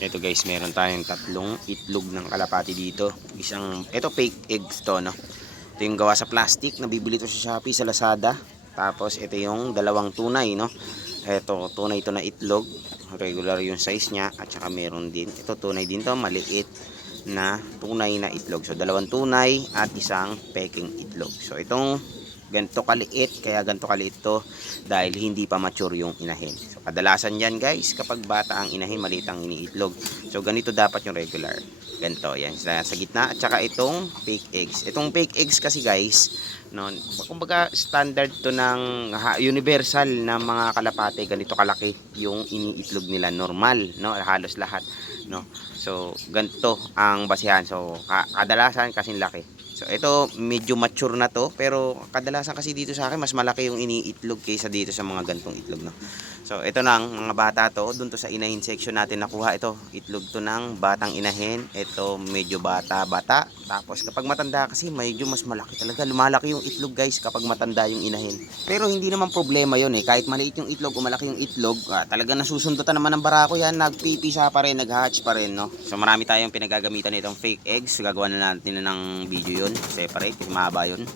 Ito guys, meron tayong tatlong itlog ng kalapati dito. Ito fake eggs to, no? Ito yung gawa sa plastic, nabibili to sa Shopee, sa Lazada. Tapos ito yung dalawang tunay, no? Ito, tunay to na itlog. Regular yung size niya. At saka meron din, ito tunay din to, maliit na tunay na itlog. So dalawang tunay at isang peking itlog. So itong ganito kaliit, kaya ganito kaliit to dahil hindi pa mature yung inahin. So kadalasan yan guys, kapag bata ang inahin, maliit ang iniitlog. So ganito dapat yung regular. Ganito, yan sa gitna. At saka itong fake eggs. Itong fake eggs kasi guys, no, kumbaga standard to ng universal na mga kalapate, ganito kalaki yung iniitlog nila, normal, no, halos lahat, no. So ganito ang basihan. So kadalasan kasing laki. So ito medyo mature na to, pero kadalasan kasi dito sa akin mas malaki yung iniitlog kaysa dito sa mga gantong itlog, no. So ito nang mga bata to, doon to sa inahin section natin nakuha ito. Itlog to ng batang inahin. Ito medyo bata. Tapos kapag matanda kasi medyo mas malaki talaga. Lumalaki yung itlog guys kapag matanda yung inahin. Pero hindi naman problema yun eh. Kahit maliit yung itlog o malaki yung itlog, talaga nasusundutan naman ng barako yan. Nagpipisa pa rin, nag-hatch pa rin, no. So marami tayong pinagagamitan nitong fake eggs. Gagawa na natin ng video yun separate kasi mahaba yun.